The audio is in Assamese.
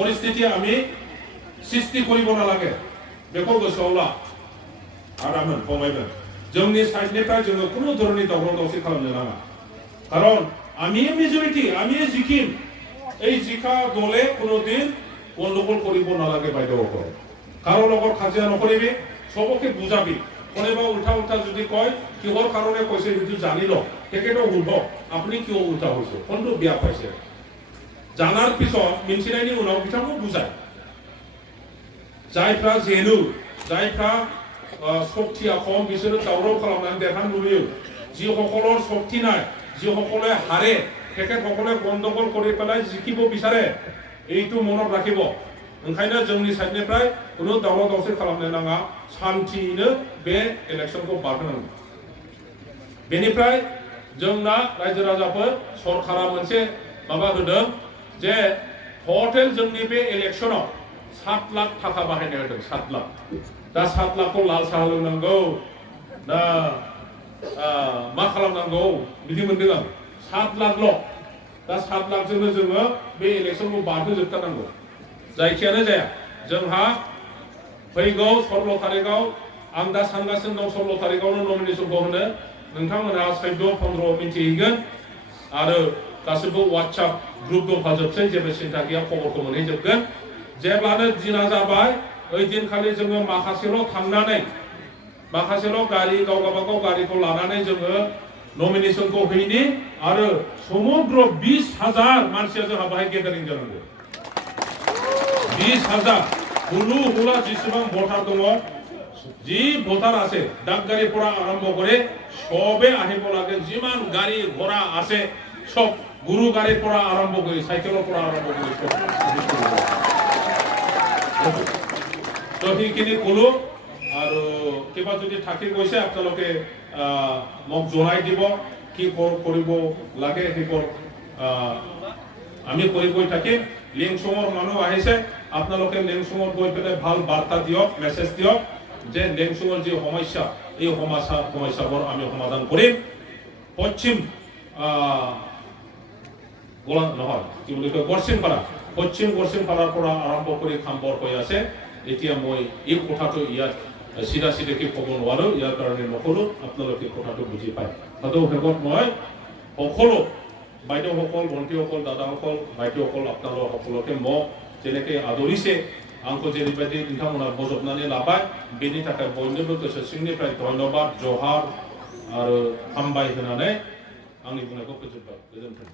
परिस्थिति आमी सृष्टि करिब नालागे बेखौ गोसोआव ला आरामोन फंबायमोन जोंनि साइडनिफ्राय जोङो कुनु धरननि दावराव दावसि खालामनो नाङा কারণ আমি মেজরিটি আমি জিকিম এই জিকা দলে কোনোদিন গণ্ডগোল কৰিব নালাগে বাইদেউসকল কাৰো লগত খাজিয়া নকৰিবি সবকে বুজাবি কোনোবা উল্টা উল্টা যদি কয় কিহৰ কাৰণে কৈছে সেইটো জানি ল তেখেতক সুধক আপুনি কিয় উল্টা হৈছে কোনটো বিয়া পাইছে জানাৰ পিছত মিনচিনাইনি উনাव बिथांखौ বুজাय जायफ्रा जेनु जायफ्रा शक्तिया खम बिसोरो दावराव खालामनानै देरहानो लुबैयो जिসকলৰ शक्ति নাই जिসকলে हारे তেখেতসকলে গণ্ডগোল কৰি পেলাই জিকিব বিচাৰে এইটো মনত ৰাখিব ओंखायनो जोंनि साइडनिफ्राय কোনো दावराव दावसि खालामनो नाङा शान्तियैनो बे इलेक्शनखौ बारहोनांगौ बेनिफ्राय जोंना रायजो राजाफोर सरकारा मोनसे माबा होदों जे टटेल जोंनि बे इलेक्शनाव 7 लाख थाखा बाहायनो होदों 7 लाख दा 7 लाखखौ लाल साहा लोंनांगौ दा मा खालामनांगौ बिदि मोनदों आं 7 लाखल' दा 7 लाखजोंनो जोङो बे इलेक्शनखौ बारहोजोबथारनांगौ जायखियानो जाया जोंहा फैगौ 16 तारिखआव आं दा सानगासिनो दं 16 तारिखआवनो नमिनेसनखौ होनो नोंथांमोनहा 14-15 मिन्थिहैगोन आरो गासिबो WhatsApp ग्रुप दंखाजोबसै जेबो सिन्था गैया खबरखौ मोनहैजोबगोन जेब्लानो दिना जाबाय ओइ दिनखालि जोङो माखासेल' थांनानै माखासेल' गारि गावगाबागाव गारिखौ लानानै जोङो नमिनेसनखौ हैनि आरो समग्र 20,000 मानसिया जोंहा बाहाय गेदारिं जानांगौ 20,000 हुलु हुला जेसेबां भटार दङ जी भटार আছে ডাক গাড়ি পৰা আৰম্ভ কৰে সবে আহিব লাগে যিমান গাড়ী ঘোড়া আছে সব গুৰু গাড়ীৰ পৰা আৰম্ভ কৰি সাইকেলৰ পৰা আৰম্ভ কৰি তো সেইখিনি কলো আৰু কিবা যদি থাকি গৈছে আপোনালোকে মোক জনাই দিব কি কৰিব লাগে সেইবোৰ আমি কৰি গৈ থাকিম লিংচঙৰ মানুহ আহিছে আপোনালোকে লিংচঙত গৈ পেলাই ভাল বাৰ্তা দিয়ক মেছেজ দিয়ক যে লিংচঙৰ যি সমস্যা এই সমস্যাবোৰ আমি সমাধান কৰিম পশ্চিম গোলা নহয় কি বুলি কয় গৰচিংপাৰা পশ্চিম গৰচিংপাৰাৰ পৰা আৰম্ভ কৰি খাম্বৰ হৈ আছে এতিয়া মই এই কথাটো ইয়াত সিধা সিধাকে ক'ব নোৱাৰো ইয়াৰ কাৰণে নকৰো আপোনালোকে কথাটো বুজি পায় হয়তো শেষত মই সকলো বাইদেউসকল ভণ্টিসকল দাদাসকল বাইদেউসকল আপোনালোক সকলোকে মোক যেনেকৈ আদৰিছে आंखौ जेरैबायदि नोंथांमोना बजबनानै लाबाय बेनि थाखाय बयनोबो गोसो सिंनिफ्राय धन्यबाद जहार आरो हामबाय होनानै आंनि बुंनायखौ फोजोबबाय गोजोन्थों